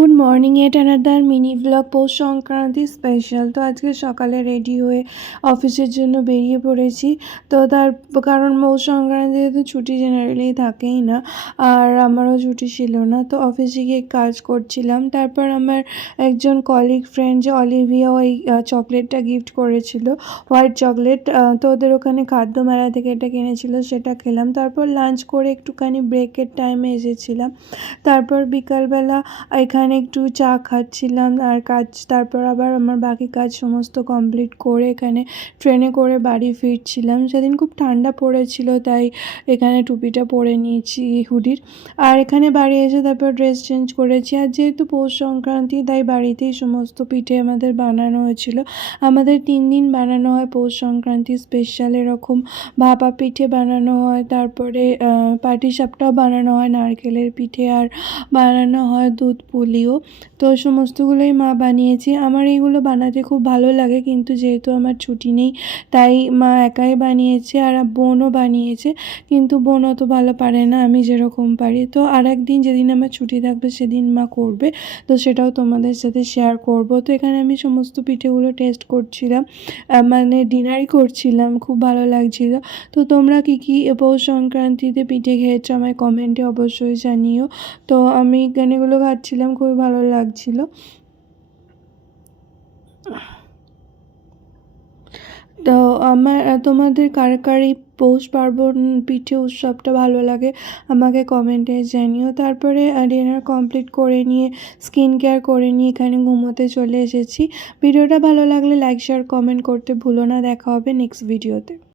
Good morning এট another mini blog Poush Sankranti special. তো আজকে সকালে রেডি হয়ে অফিসের জন্য বেরিয়ে পড়েছি। তো তার কারণ পৌষ সংক্রান্তিতে তো ছুটি জেনারেলি থাকেই না, আর আমারও ছুটি ছিল না। তো অফিসে গিয়ে কাজ করছিলাম। তারপর আমার একজন কলিগ ফ্রেন্ড যে অলিভিয়া ওই চকলেটটা গিফট করেছিল, হোয়াইট চকলেট। তো ওদের ওখানে খাদ্য মেলা থেকে এটা কিনেছিল, সেটা খেলাম। তারপর লাঞ্চ করে একটুখানি ব্রেকের টাইমে এসেছিলাম। তারপর বিকালবেলা এখানে একটু চা খাচ্ছিলাম আর তারপর আবার আমার বাকি কাজ সমস্ত কমপ্লিট করে এখানে ট্রেনে করে বাড়ি ফিরছিলাম। সেদিন খুব ঠান্ডা পড়েছিল, তাই এখানে টুপিটা পরে নিয়েছি হুডির। আর এখানে বাড়ি এসে তারপর ড্রেস চেঞ্জ করেছি। আর যেহেতু পৌষ সংক্রান্তি, তাই বাড়িতেই সমস্ত পিঠে আমাদের বানানো হয়েছিল। আমাদের 3 দিন বানানো হয় পৌষ সংক্রান্তি স্পেশাল। এরকম ভাপা পিঠে বানানো হয়, তারপরে পাটিসাপটাও বানানো হয়, নারকেলের পিঠে, আর বানানো হয় দুধ পুলিও। তো সমস্তগুলোই মা বানিয়েছে। আমার এইগুলো বানাতে খুব ভালো লাগে, কিন্তু যেহেতু আমার ছুটি নেই, তাই মা একাই বানিয়েছে। আর বোনও বানিয়েছে, কিন্তু বোন অত ভালো পারে না, আমি যেরকম পারি। তো আর একদিন যেদিন আমার ছুটি থাকবে সেদিন মা করবে, তো সেটাও তোমাদের সাথে শেয়ার করব। তো এখানে আমি সমস্ত পিঠেগুলো টেস্ট করছিলাম, মানে ডিনারই করছিলাম, খুব ভালো লাগছিল। তো তোমরা কী কী পৌষ সংক্রান্তিতে পিঠে খেয়েছো আমায় কমেন্টে অবশ্যই জানিও। তো আমি এগুলো খাচ্ছিলাম, খুবই ভালো লাগছিল। তো তোমাদের কার কার এই পৌষ পার্বণ পিঠে উৎসবটা ভালো লাগে আমাকে কমেন্টে জানিও। তারপরে ডিনার কমপ্লিট করে নিয়ে স্কিন কেয়ার করে নিয়ে এখানে ঘুমোতে চলে এসেছি। ভিডিওটা ভালো লাগলে লাইক শেয়ার কমেন্ট করতে ভুলো না। দেখা হবে নেক্সট ভিডিওতে।